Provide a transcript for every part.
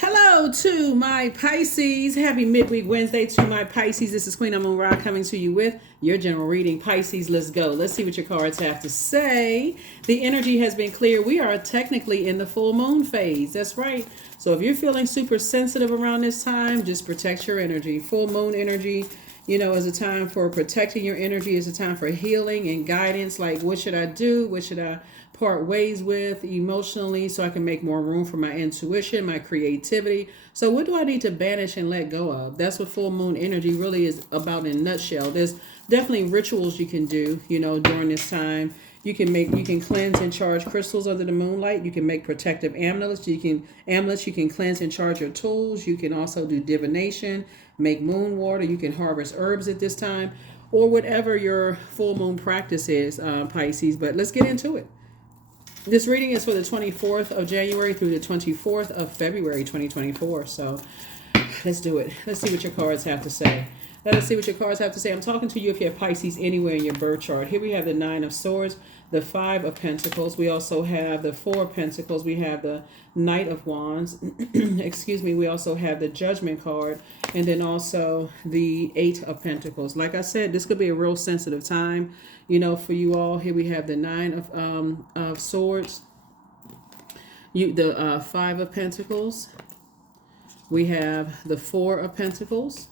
Hello to my Pisces. Happy midweek Wednesday to my Pisces. This is Queen Amun Ra coming to you with your general reading. Pisces, let's go. Let's see what your cards have to say. The energy has been clear. We are technically in the full moon phase. That's right. So if you're feeling super sensitive around this time, just protect your energy. Full moon energy, is a time for protecting your energy. It's a time for healing and guidance. Like, what should I do? What should I part ways with emotionally so I can make more room for my intuition, my creativity? So what do I need to banish and let go of? That's what full moon energy really is about in a nutshell. There's definitely rituals you can do, during this time. You can cleanse and charge crystals under the moonlight. You can make protective amulets. You can cleanse and charge your tools. You can also do divination, make moon water. You can harvest herbs at this time, or whatever your full moon practice is, Pisces. But let's get into it. This reading is for the 24th of January through the 24th of February 2024. So let's do it. Let's see what your cards have to say. I'm talking to you if you have Pisces anywhere in your birth chart. Here we have the Nine of Swords, the Five of Pentacles. We also have the Four of Pentacles. We have the Knight of Wands. Excuse me. We also have the Judgment card. And then also the Eight of Pentacles. Like I said, this could be a real sensitive time, for you all. Here we have the Nine of Swords. The Five of Pentacles. We have the Four of Pentacles.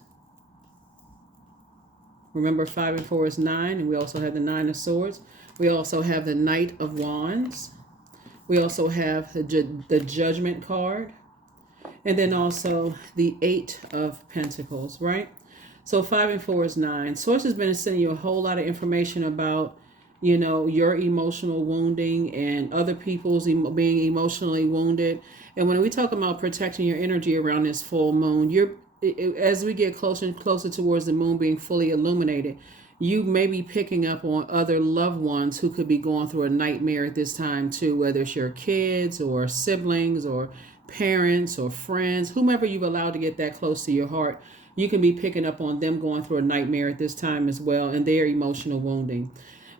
Remember, 5 and 4 is 9, and we also have the Nine of Swords. We also have the Knight of Wands. We also have the Judgment card. And then also the Eight of Pentacles, right? So 5 and 4 is 9. Source has been sending you a whole lot of information about, your emotional wounding and other people's being emotionally wounded. And when we talk about protecting your energy around this full moon, as we get closer and closer towards the moon being fully illuminated, you may be picking up on other loved ones who could be going through a nightmare at this time too, whether it's your kids or siblings or parents or friends, whomever you've allowed to get that close to your heart. You can be picking up on them going through a nightmare at this time as well, and their emotional wounding.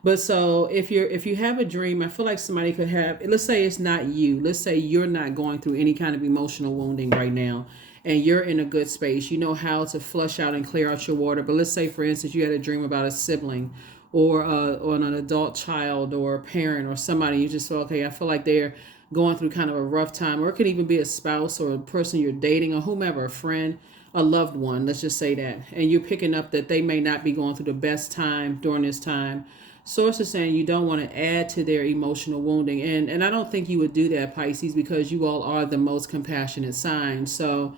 But so if you have a dream, I feel like somebody could have, let's say it's not you. Let's say you're not going through any kind of emotional wounding right now, and you're in a good space. You know how to flush out and clear out your water. But let's say, for instance, you had a dream about a sibling or an adult child or a parent or somebody. You just feel, okay, I feel like they're going through kind of a rough time. Or it could even be a spouse or a person you're dating or whomever, a friend, a loved one. Let's just say that. And you're picking up that they may not be going through the best time during this time. Source is saying you don't want to add to their emotional wounding. And I don't think you would do that, Pisces, because you all are the most compassionate sign. So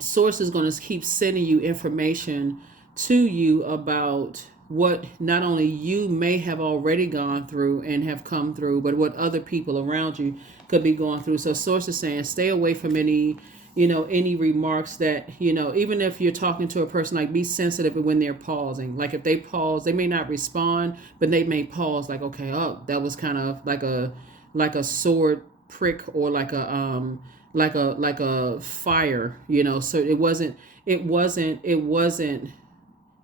source is going to keep sending you information to you about what not only you may have already gone through and have come through, but what other people around you could be going through. So source is saying stay away from any remarks that, even if you're talking to a person, like, be sensitive when they're pausing. Like, if they pause, they may not respond, but they may pause, like, okay, oh, that was kind of like a sword prick, or like a fire, so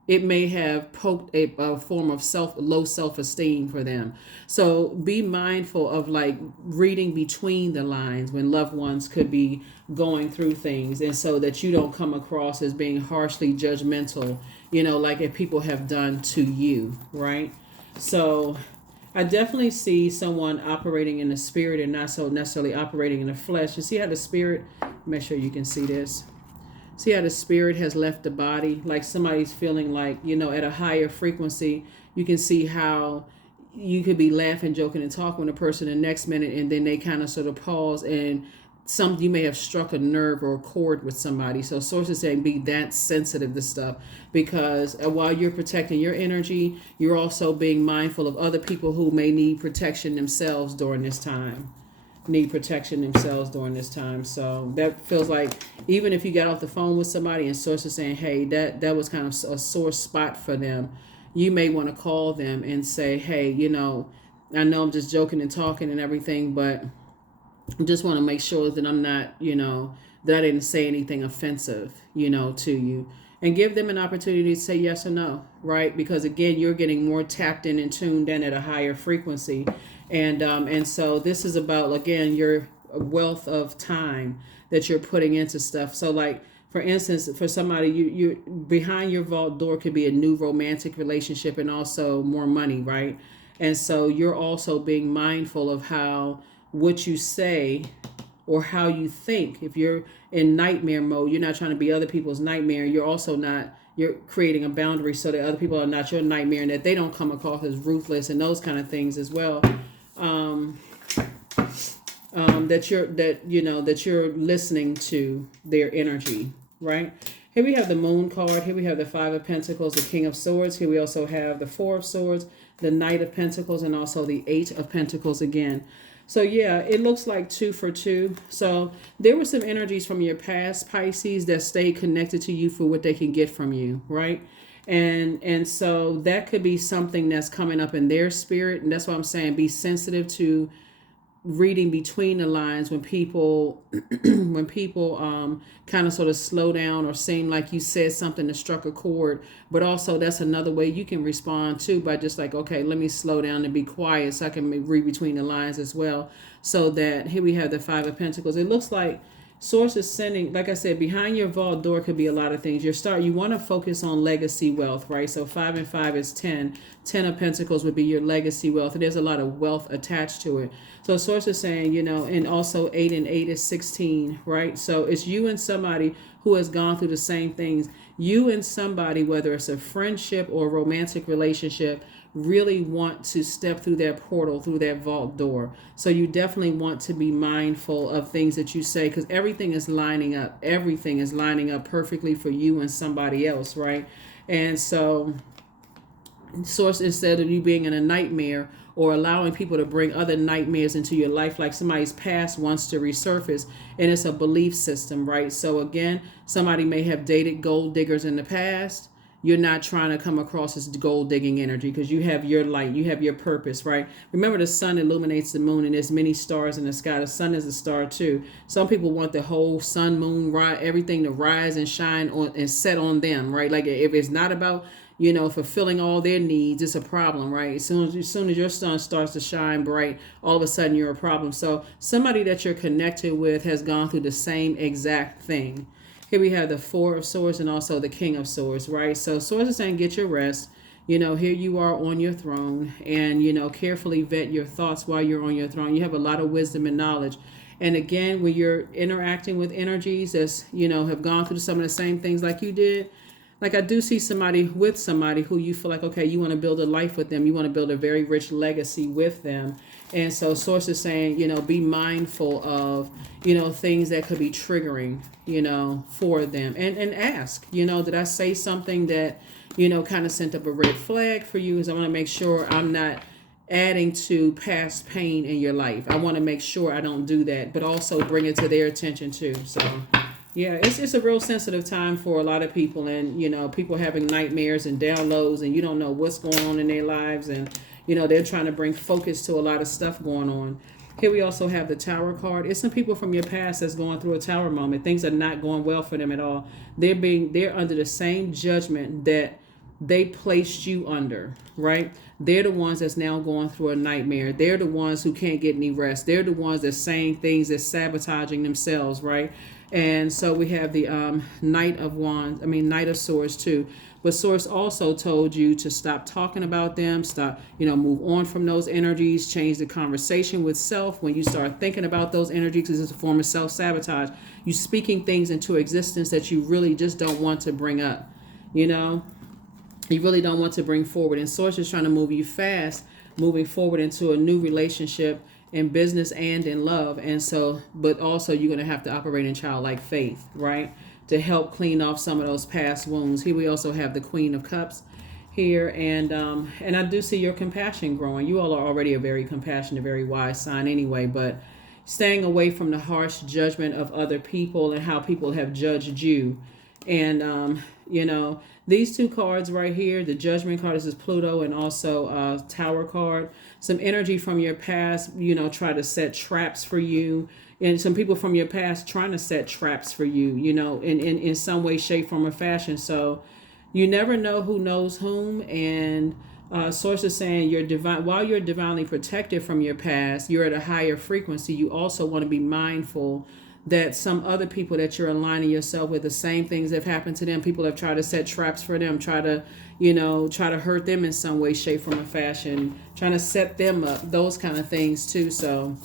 it may have poked a form of low self-esteem for them. So be mindful of, like, reading between the lines when loved ones could be going through things, and so that you don't come across as being harshly judgmental, like if people have done to you, right? So I definitely see someone operating in the spirit and not so necessarily operating in the flesh. You see how the spirit, make sure you can see this. See how the spirit has left the body, like somebody's feeling like, at a higher frequency. You can see how you could be laughing, joking, and talking with a person the next minute, and then they kind of sort of pause, and you may have struck a nerve or a chord with somebody. So sources saying be that sensitive to stuff, because while you're protecting your energy, you're also being mindful of other people who may need protection themselves during this time. So that feels like, even if you got off the phone with somebody and source is saying, hey, that was kind of a sore spot for them, you may want to call them and say, hey, I know I'm just joking and talking and everything, but I just want to make sure that I'm not, that I didn't say anything offensive, to you. And give them an opportunity to say yes or no, right? Because again, you're getting more tapped in and tuned in at a higher frequency. And so this is about, again, your wealth of time that you're putting into stuff. So like, for instance, for somebody, you behind your vault door could be a new romantic relationship and also more money, right? And so you're also being mindful of how what you say or how you think. If you're in nightmare mode, you're not trying to be other people's nightmare. You're also not, you're creating a boundary so that other people are not your nightmare and that they don't come across as ruthless and those kind of things as well. That you're listening to their energy, right? Here we have the Moon card. Here we have the Five of Pentacles, the King of Swords. Here we also have the Four of Swords, the Knight of Pentacles, and also the Eight of Pentacles again. So yeah, it looks like 2 for 2. So there were some energies from your past, Pisces, that stay connected to you for what they can get from you, right? And so that could be something that's coming up in their spirit. And that's why I'm saying be sensitive to reading between the lines when people kind of sort of slow down or seem like you said something that struck a chord. But also that's another way you can respond too, by just like, okay, let me slow down and be quiet so I can read between the lines as well. So that here we have the Five of Pentacles. It looks like Source is sending, like I said, behind your vault door could be a lot of things. You want to focus on legacy wealth, right? So 5 and 5 is 10. 10 of Pentacles would be your legacy wealth. And there's a lot of wealth attached to it. So Source is saying, and also 8 and 8 is 16, right? So it's you and somebody who has gone through the same things. You and somebody, whether it's a friendship or a romantic relationship, really want to step through that portal, through that vault door. So you definitely want to be mindful of things that you say, because everything is lining up. Everything is lining up perfectly for you and somebody else, right? And so Source, instead of you being in a nightmare or allowing people to bring other nightmares into your life, like somebody's past wants to resurface, and it's a belief system, right? So again, somebody may have dated gold diggers in the past. You're not trying to come across as gold digging energy, because you have your light, you have your purpose, right? Remember, the sun illuminates the moon, and there's many stars in the sky. The sun is a star too. Some people want the whole sun, moon, everything to rise and shine on and set on them, right? Like if it's not about fulfilling all their needs, it's a problem, right? As soon as your sun starts to shine bright, all of a sudden you're a problem. So somebody that you're connected with has gone through the same exact thing. Here we have the Four of Swords and also the King of Swords, right? So Swords is saying get your rest. Here you are on your throne, and, carefully vet your thoughts while you're on your throne. You have a lot of wisdom and knowledge. And again, when you're interacting with energies that's, have gone through some of the same things like you did, like I do see somebody who you feel like, okay, you want to build a life with them. You want to build a very rich legacy with them. And so Source is saying, be mindful of, things that could be triggering, for them. And ask, did I say something that, kind of sent up a red flag for you? Is I want to make sure I'm not adding to past pain in your life. I want to make sure I don't do that, but also bring it to their attention too. So yeah, it's a real sensitive time for a lot of people, and people having nightmares and downloads, and you don't know what's going on in their lives, and they're trying to bring focus to a lot of stuff going on. Here we also have the Tower card. It's some people from your past that's going through a tower moment. Things are not going well for them at all. They're under the same judgment that they placed you under, right? They're the ones that's now going through a nightmare. They're the ones who can't get any rest. They're the ones that's saying things that's sabotaging themselves, right? And so we have the Knight of Swords too. But Source also told you to stop talking about them, move on from those energies, change the conversation with self. When you start thinking about those energies, because it's a form of self-sabotage, you speaking things into existence that you really just don't want to bring up, you really don't want to bring forward. And Source is trying to move you fast, moving forward into a new relationship in business and in love. And so, but also you're going to have to operate in childlike faith, right? To help clean off some of those past wounds. Here we also have the Queen of Cups here. And I do see your compassion growing. You all are already a very compassionate, very wise sign anyway, but staying away from the harsh judgment of other people and how people have judged you. And, these two cards right here, the Judgment card, this is Pluto, and also Tower card. Some energy from your past, try to set traps for you. And some people from your past trying to set traps for you, in some way, shape, form, or fashion. So you never know who knows whom. And Source is saying you're divine. While you're divinely protected from your past, you're at a higher frequency. You also want to be mindful that some other people that you're aligning yourself with, the same things have happened to them. People have tried to set traps for them, try to hurt them in some way, shape, form, or fashion, trying to set them up, those kind of things too. So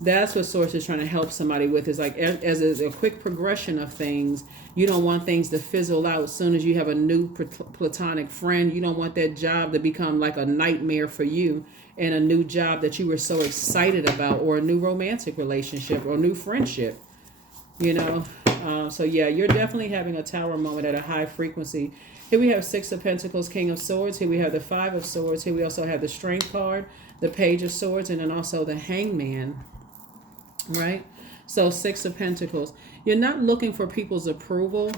that's what Source is trying to help somebody with, is like as a quick progression of things. You don't want things to fizzle out as soon as you have a new platonic friend. You don't want that job to become like a nightmare for you, and a new job that you were so excited about, or a new romantic relationship or new friendship. So yeah, you're definitely having a tower moment at a high frequency. Here we have Six of Pentacles, King of Swords. Here we have the Five of Swords. Here we also have the Strength card, the Page of Swords, and then also the Hangman, right? So Six of Pentacles. You're not looking for people's approval,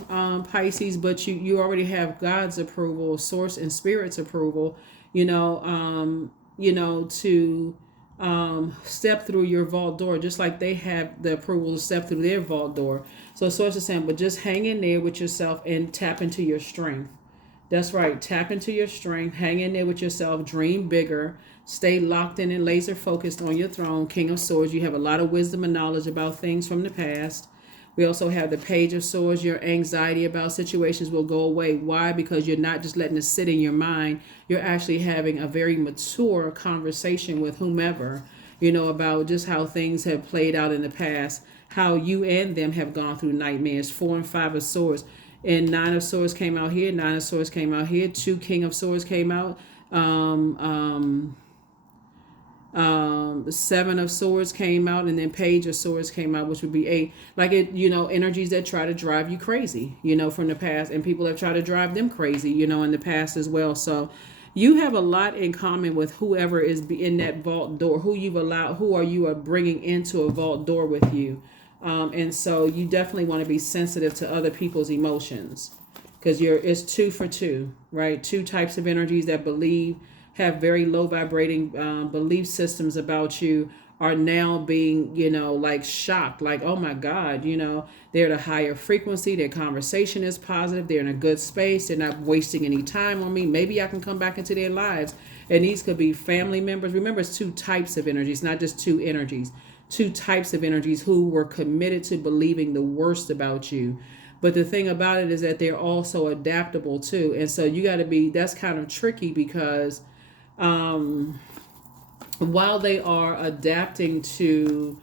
Pisces, but you already have God's approval, Source and Spirit's approval, to step through your vault door, just like they have the approval to step through their vault door. So Source is saying, but just hang in there with yourself and tap into your strength. That's right. Tap into your strength. Hang in there with yourself. Dream bigger. Stay locked in and laser focused on your throne. King of Swords. You have a lot of wisdom and knowledge about things from the past. We also have the Page of Swords. Your anxiety about situations will go away. Why? Because you're not just letting it sit in your mind. You're actually having a very mature conversation with whomever, about just how things have played out in the past, how you and them have gone through nightmares. 4 and 5 of Swords. And 9 of Swords came out here. 9 of Swords came out here. 2 King of Swords came out. 7 of Swords came out, and then Page of Swords came out, which would be 8. Like energies that try to drive you crazy, from the past, and people have tried to drive them crazy, in the past as well. So you have a lot in common with whoever is in that vault door, who you are bringing into a vault door with you. And so you definitely want to be sensitive to other people's emotions, because it's 2 for 2, right? 2 types of energies that have very low vibrating belief systems about you are now being, like shocked, like, oh my God, they're at a higher frequency. Their conversation is positive. They're in a good space. They're not wasting any time on me. Maybe I can come back into their lives. And these could be family members. Remember, it's 2 types of energies, not just 2 energies. 2 types of energies who were committed to believing the worst about you. But the thing about it is that they're also adaptable too. And so you got to that's kind of tricky, because while they are adapting to,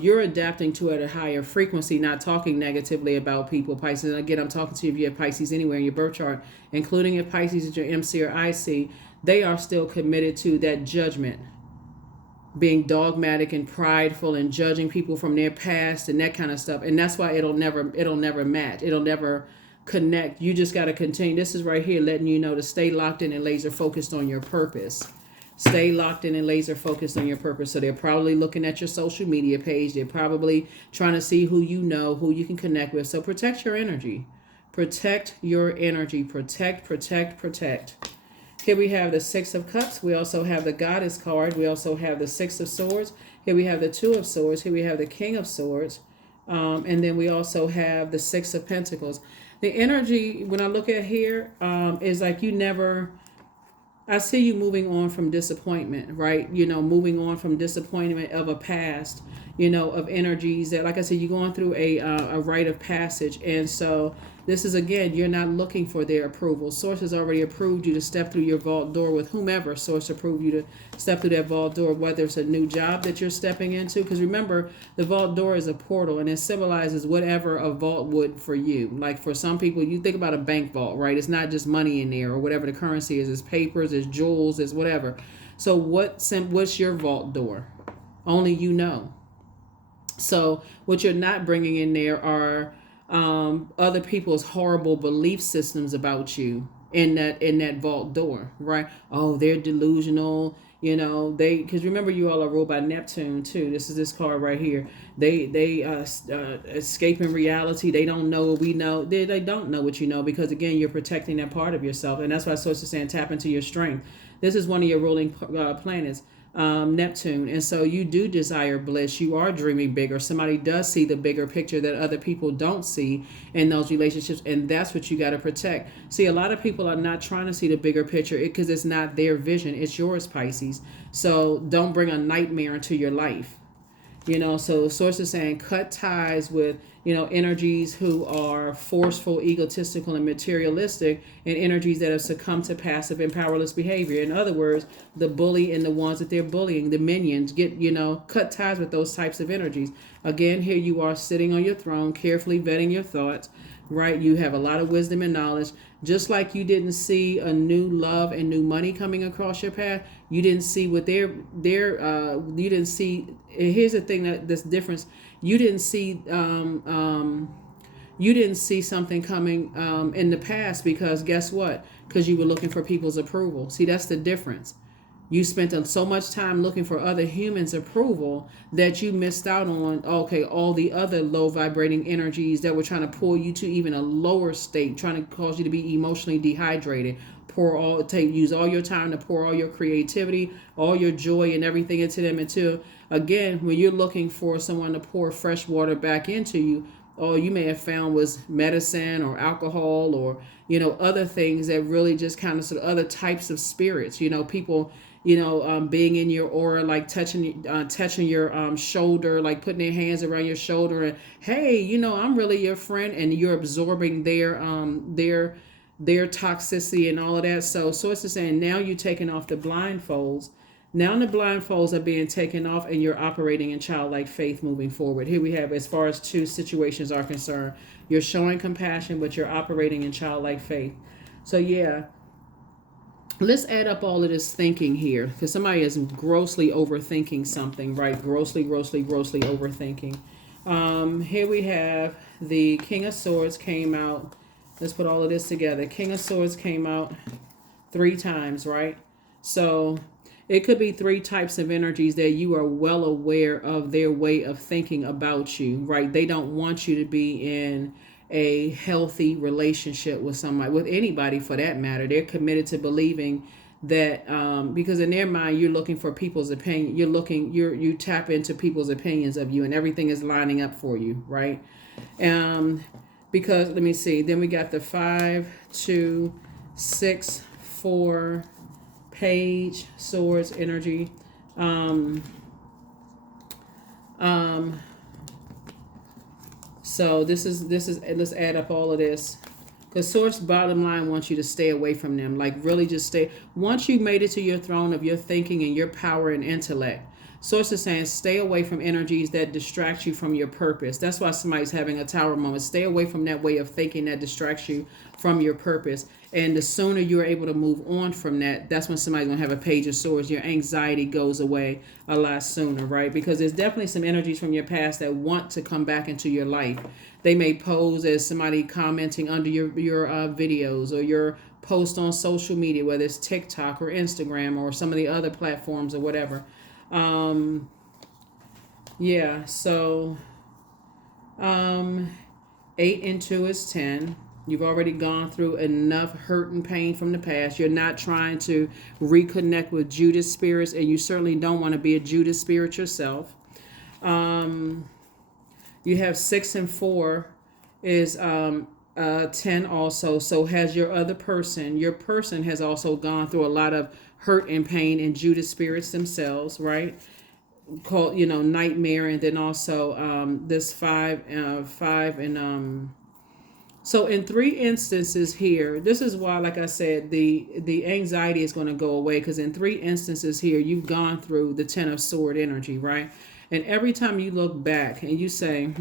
you're adapting to at a higher frequency, not talking negatively about people, Pisces. And again, I'm talking to you if you have Pisces anywhere in your birth chart, including if Pisces is your MC or IC. They are still committed to that judgment, being dogmatic and prideful and judging people from their past and that kind of stuff. And that's why it'll never match. It'll never connect. You just got to continue. This is right here letting you know to stay locked in and laser focused on your purpose. Stay locked in and laser focused on your purpose. So they're probably looking at your social media page. They're probably trying to see who you can connect with. So protect your energy. Protect your energy. Protect. Here we have the 6 of Cups. We also have the Goddess card. We also have the 6 of Swords. Here we have the 2 of Swords. Here we have the King of Swords. And then we also have the 6 of Pentacles. The energy, when I look at here, is like I see you moving on from disappointment, right? Moving on from disappointment of a past, of energies that, like I said, you're going through a rite of passage. And so this is, again, you're not looking for their approval. Source has already approved you to step through your vault door with whomever Source approved you to step through that vault door, whether it's a new job that you're stepping into. Because remember, the vault door is a portal, and it symbolizes whatever a vault would for you. Like for some people, you think about a bank vault, right? It's not just money in there or whatever the currency is. It's papers, it's jewels, it's whatever. So what's your vault door? Only you know. So what you're not bringing in there are other people's horrible belief systems about you in that vault door, right? Oh, they're delusional, because remember, you all are ruled by Neptune too. This is this card right here. They escaping reality. They don't know what we know. They don't know what you know, because again, you're protecting that part of yourself. And that's why Source is saying tap into your strength. This is one of your ruling planets. Neptune. And so you do desire bliss. You are dreaming bigger. Somebody does see the bigger picture that other people don't see in those relationships. And that's what you got to protect. See, a lot of people are not trying to see the bigger picture because it's not their vision. It's yours, Pisces. So don't bring a nightmare into your life. So source is saying cut ties with, energies who are forceful, egotistical, and materialistic, and energies that have succumbed to passive and powerless behavior. In other words, the bully and the ones that they're bullying, the minions, cut ties with those types of energies. Again, here you are sitting on your throne, carefully vetting your thoughts, right? You have a lot of wisdom and knowledge. Just like you didn't see a new love and new money coming across your path, you didn't see what you didn't see. And here's the thing that's difference. You didn't see something coming in the past because guess what? Because you were looking for people's approval. See, that's the difference. You spent so much time looking for other humans' approval that you missed out on, all the other low vibrating energies that were trying to pull you to even a lower state, trying to cause you to be emotionally dehydrated. Use all your time to pour all your creativity, all your joy and everything into them until, again, when you're looking for someone to pour fresh water back into you, all you may have found was medicine or alcohol or, other things that really just kind of sort of other types of spirits, people, being in your aura, like touching your shoulder, like putting their hands around your shoulder and, hey, I'm really your friend, and you're absorbing their toxicity and all of that. So source is saying now you're taking off the blindfolds. Now the blindfolds are being taken off and you're operating in childlike faith moving forward. Here we have, as far as two situations are concerned, you're showing compassion, but you're operating in childlike faith. So yeah, let's add up all of this thinking here, because somebody is grossly overthinking something, right? Grossly overthinking. Here we have the King of Swords came out. Let's put all of this together. King of Swords came out 3 times, right? So it could be 3 types of energies that you are well aware of their way of thinking about you, right? They don't want you to be in a healthy relationship with somebody, with anybody for that matter. They're committed to believing that because in their mind you're looking for people's opinion. You tap into people's opinions of you, and everything is lining up for you, right? Because let me see. Then we got the 5, 2, 6, 4 Page Swords energy. So this is let's add up all of this. Because Source bottom line wants you to stay away from them. Like really just stay. Once you made it to your throne of your thinking and your power and intellect, Source is saying stay away from energies that distract you from your purpose. That's why somebody's having a tower moment. Stay away from that way of thinking that distracts you from your purpose. And the sooner you're able to move on from that, that's when somebody's going to have a Page of Swords. Your anxiety goes away a lot sooner, right? Because there's definitely some energies from your past that want to come back into your life. They may pose as somebody commenting under your videos or your post on social media, whether it's TikTok or Instagram or some of the other platforms or whatever. Yeah, so 8 and 2 is 10. You've already gone through enough hurt and pain from the past. You're not trying to reconnect with Judas spirits, and you certainly don't want to be a Judas spirit yourself. You have 6 and 4 is 10 also. So has your person has also gone through a lot of hurt and pain and Judas spirits themselves, right? Called, nightmare. And then also this 5 and so in 3 instances here, this is why, like I said, the anxiety is going to go away, because in 3 instances here, you've gone through the 10 of sword energy, right? And every time you look back and you say,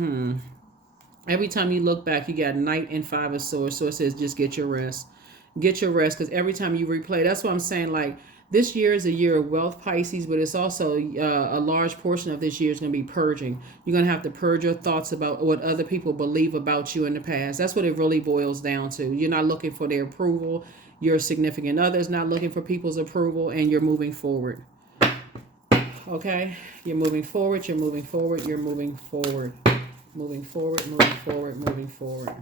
every time you look back, you got Knight and 5 of swords. So it says, just get your rest. Get your rest, because every time you replay, that's what I'm saying, like, this year is a year of wealth, Pisces, but it's also a large portion of this year is going to be purging. You're going to have to purge your thoughts about what other people believe about you in the past. That's what it really boils down to. You're not looking for their approval. Your significant other's not looking for people's approval, and you're moving forward. Okay? You're moving forward, you're moving forward, you're moving forward. Moving forward, moving forward, moving forward.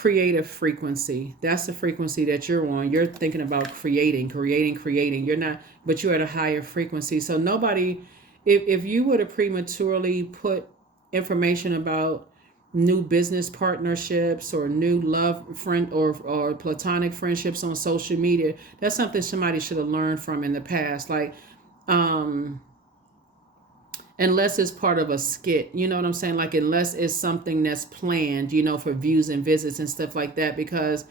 creative frequency. That's the frequency that you're on. You're thinking about creating. You're not, but you're at a higher frequency. So nobody, if you were to prematurely put information about new business partnerships or new love friend or platonic friendships on social media, that's something somebody should have learned from in the past. Like, unless it's part of a skit, you know what I'm saying? Like, unless it's something that's planned, for views and visits and stuff like that, because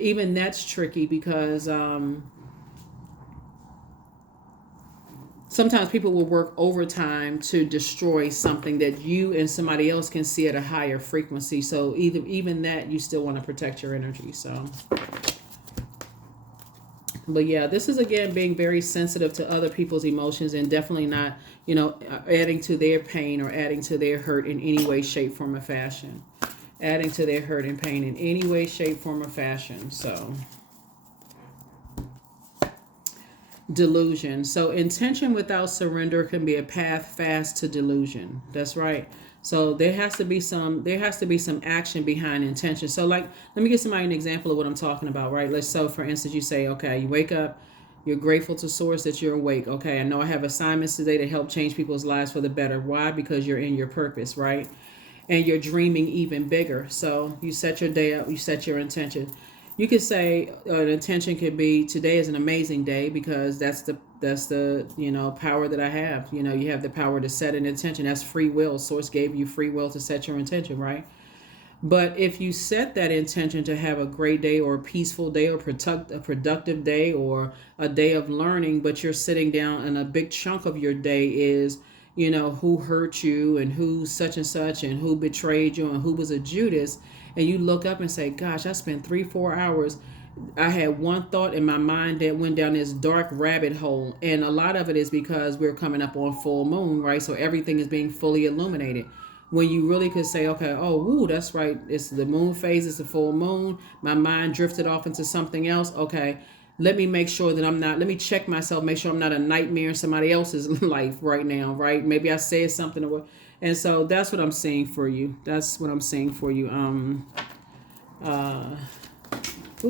even that's tricky because sometimes people will work overtime to destroy something that you and somebody else can see at a higher frequency. So even that, you still want to protect your energy. So, but yeah, this is again being very sensitive to other people's emotions and definitely not, adding to their pain or adding to their hurt in any way, shape, form, or fashion. Adding to their hurt and pain in any way, shape, form, or fashion. So, delusion. So, intention without surrender can be a path fast to delusion. That's right. So there has to be some action behind intention. So, like, let me give somebody an example of what I'm talking about, right? So for instance, you say, okay, you wake up, you're grateful to source that you're awake. Okay, I know I have assignments today to help change people's lives for the better. Why? Because you're in your purpose, right? And you're dreaming even bigger. So you set your day up, you set your intention. You could say an intention could be, today is an amazing day, because that's the power that I have. You have the power to set an intention. That's free will. Source gave you free will to set your intention, right? But if you set that intention to have a great day or a peaceful day or a productive day or a day of learning, but you're sitting down and a big chunk of your day is, who hurt you and who's such and such and who betrayed you and who was a Judas, and you look up and say, gosh, I spent 3-4 hours. I had one thought in my mind that went down this dark rabbit hole. And a lot of it is because we're coming up on full moon, right? So everything is being fully illuminated. When you really could say, okay, oh, woo, that's right. It's the moon phase. It's the full moon. My mind drifted off into something else. Okay, let me make sure that let me check myself, make sure I'm not a nightmare in somebody else's life right now, right? Maybe I said something. And so that's what I'm saying for you. That's what I'm saying for you.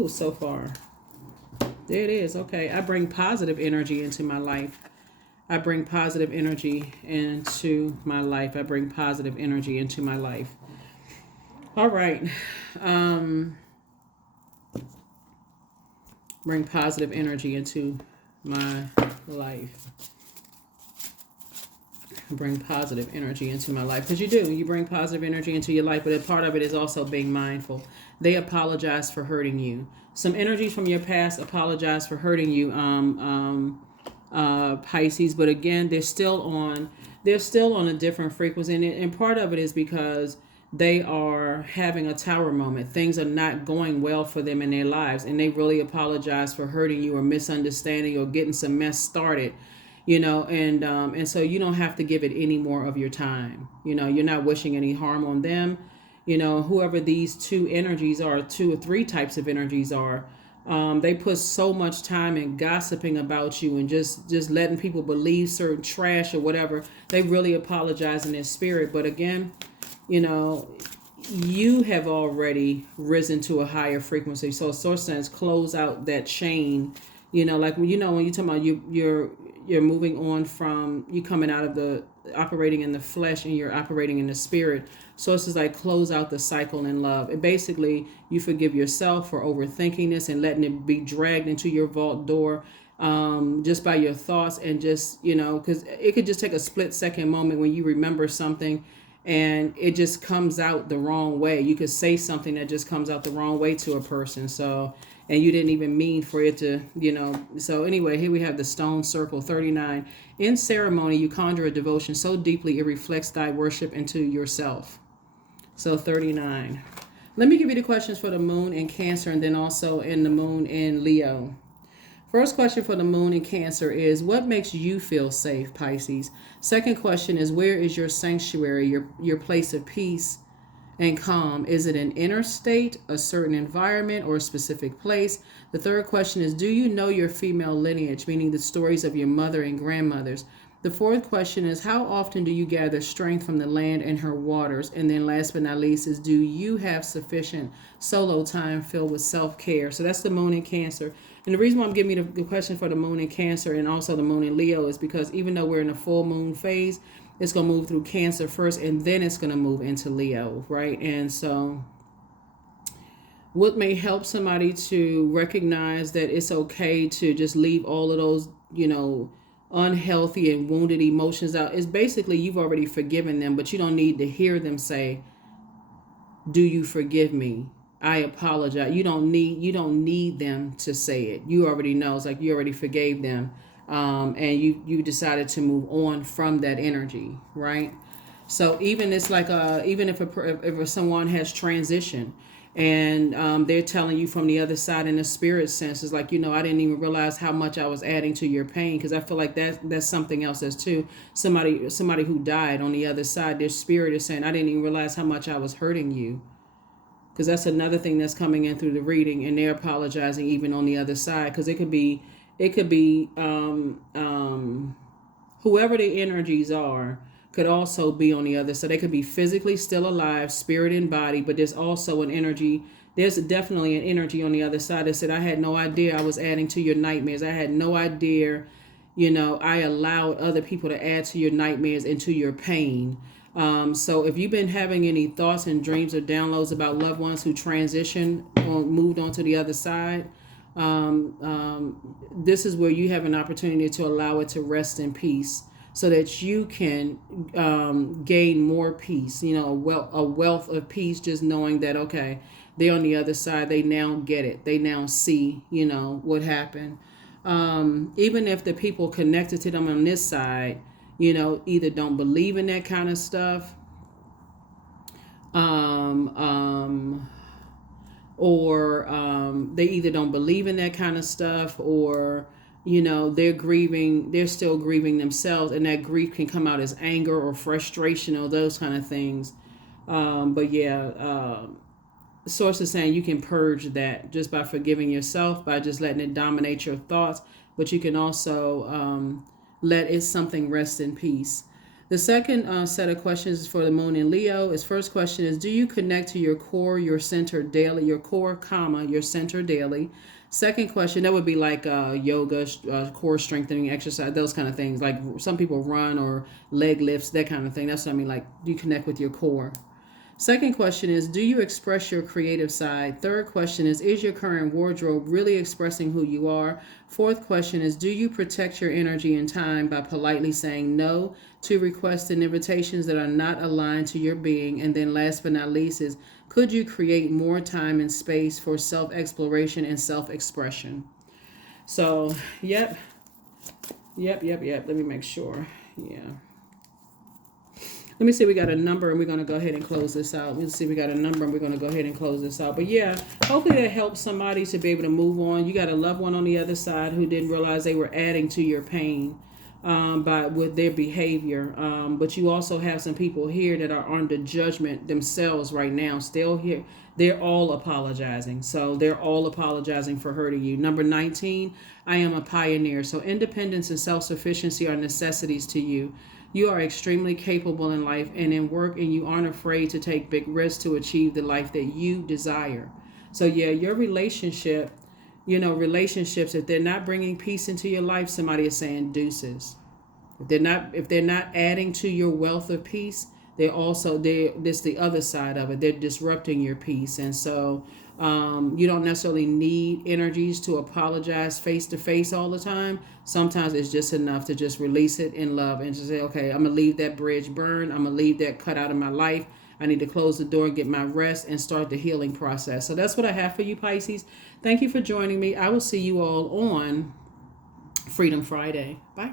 So far. There it is. Okay. I bring positive energy into my life. I bring positive energy into my life. I bring positive energy into my life. All right. Bring positive energy into my life. Bring positive energy into my life, because you bring positive energy into your life, but a part of it is also being mindful. They apologize for hurting you. Some energies from your past apologize for hurting you, Pisces, but again, they're still on a different frequency, and part of it is because they are having a tower moment. Things are not going well for them in their lives, and they really apologize for hurting you or misunderstanding or getting some mess started. And so you don't have to give it any more of your time. You're not wishing any harm on them. Whoever these two energies are, 2 or 3 types of energies are, they put so much time in gossiping about you and just letting people believe certain trash or whatever. They really apologize in their spirit. But again, you have already risen to a higher frequency. So source sense, close out that chain. Like when you're talking about you're moving on from, you coming out of the operating in the flesh and you're operating in the spirit. So it's just like close out the cycle in love. And basically you forgive yourself for overthinking this and letting it be dragged into your vault door just by your thoughts, and just, because it could just take a split second moment when you remember something and it just comes out the wrong way. You could say something that just comes out the wrong way to a person. So, and you didn't even mean for it to, So anyway, here we have the stone circle, 39. In ceremony, you conjure a devotion so deeply it reflects thy worship into yourself. So 39. Let me give you the questions for the moon in Cancer and then also in the moon in Leo. First question for the moon in Cancer is, what makes you feel safe, Pisces? Second question is, where is your sanctuary, your place of peace and calm? Is it an inner state, a certain environment, or a specific place? The third question is, do you know your female lineage, meaning the stories of your mother and grandmothers? The fourth question is, how often do you gather strength from the land and her waters? And then last but not least is, do you have sufficient solo time filled with self-care? So that's the moon in Cancer. And the reason why I'm giving you the question for the moon in Cancer and also the moon in Leo is because even though we're in a full moon phase, it's going to move through Cancer first and then it's going to move into Leo, right? And so what may help somebody to recognize that it's okay to just leave all of those, unhealthy and wounded emotions out is basically you've already forgiven them, but you don't need to hear them say, do you forgive me? I apologize. You don't need them to say it. You already know. It's like you already forgave them. And you decided to move on from that energy, right? So even it's like even if someone has transitioned and they're telling you from the other side in the spirit sense, is like, I didn't even realize how much I was adding to your pain, because I feel like that's something else as too. Somebody who died on the other side, their spirit is saying, I didn't even realize how much I was hurting you. Because that's another thing that's coming in through the reading, and they're apologizing even on the other side, because it could be whoever the energies are could also be on the other side. They could be physically still alive, spirit and body, but there's also an energy. There's definitely an energy on the other side that said, I had no idea I was adding to your nightmares. I had no idea, I allowed other people to add to your nightmares and to your pain. So if you've been having any thoughts and dreams or downloads about loved ones who transitioned or moved on to the other side, this is where you have an opportunity to allow it to rest in peace, so that you can gain more peace, a wealth of peace, just knowing that, okay, they're on the other side. They now get it. They now see, what happened. Even if the people connected to them on this side, either don't believe in that kind of stuff, or they either don't believe in that kind of stuff, or they're still grieving themselves, and that grief can come out as anger or frustration or those kind of things. But yeah, the source is saying you can purge that just by forgiving yourself, by just letting it dominate your thoughts, but you can also let it something rest in peace. The second set of questions is for the moon in Leo. His first question is, do you connect to your core, your center daily, your core, your center daily? Second question, that would be like yoga, core strengthening exercise, those kind of things. Like some people run or leg lifts, that kind of thing. That's what I mean, like, do you connect with your core? Second question is, do you express your creative side? Third question is your current wardrobe really expressing who you are? Fourth question is, do you protect your energy and time by politely saying no to requests and invitations that are not aligned to your being? And then last but not least is, could you create more time and space for self-exploration and self-expression? So, yep. Let me make sure. Yeah. Let me see, we got a number, and we're going to go ahead and close this out. Let's see, we got a number, and we're going to go ahead and close this out. But yeah, hopefully that helps somebody to be able to move on. You got a loved one on the other side who didn't realize they were adding to your pain with their behavior. But you also have some people here that are under judgment themselves right now, still here. They're all apologizing. So they're all apologizing for hurting you. Number 19, I am a pioneer. So independence and self-sufficiency are necessities to you. You are extremely capable in life and in work, and you aren't afraid to take big risks to achieve the life that you desire. So yeah, your relationships, if they're not bringing peace into your life, somebody is saying deuces. If they're not adding to your wealth of peace, this the other side of it. They're disrupting your peace. And so you don't necessarily need energies to apologize face to face all the time. Sometimes it's just enough to just release it in love and just say, okay, I'm going to leave that bridge burn. I'm going to leave that cut out of my life. I need to close the door, get my rest, and start the healing process. So that's what I have for you, Pisces. Thank you for joining me. I will see you all on Freedom Friday. Bye.